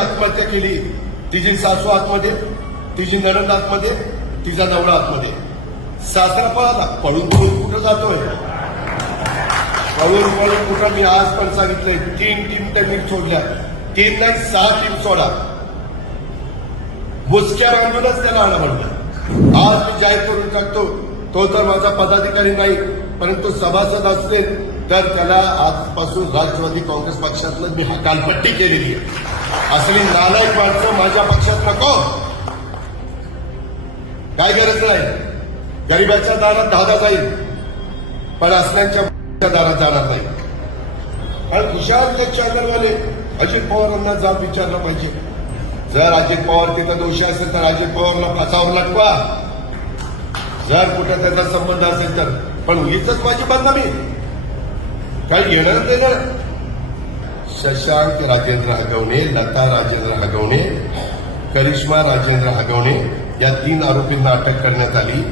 आत्महत्या केली. तिची सासू आतमध्ये, तिची नणंद आतमध्ये, तिचा नवरा आतमध्ये. सासरा पळाला. पळून कुठं जातोय? पळून कुठं? मी आज पण सांगितलंय 3 टीम त्यांनी सोडल्या. 3 नाही 6 टीम सोडा. मुसक्या बांधूनच त्याला आणा म्हणलं. आज मी जाहीर करून टाकतो, तो तर माझा पदाधिकारी नाही, परंतु सभासद असेल तर त्याला आजपासून राष्ट्रवादी काँग्रेस पक्षातलं मी हकालपट्टी केलेली आहे. असली नालायक माणसं माझ्या पक्षात नको. काय गरज नाही. गरिबाच्या दारात धागा जाईल, पण असल्यांच्या दारात जाणार नाही. आणि खुशाल चॅनलवाले अजित पवारांना जाब विचारलं पाहिजे. जर अजित पवार तिथं दोषी असेल तर अजित पवारला फासावर लटवा. जर कुठे त्याचा संबंध असेल तर. पण उगीच माझी बदनामी काही घेणं देणं. शशांक राजेंद्र हगवणे, लता राजेंद्र हगवणे, करिश्मा राजेंद्र हगवणे या 3 आरोपींना अटक करण्यात आली.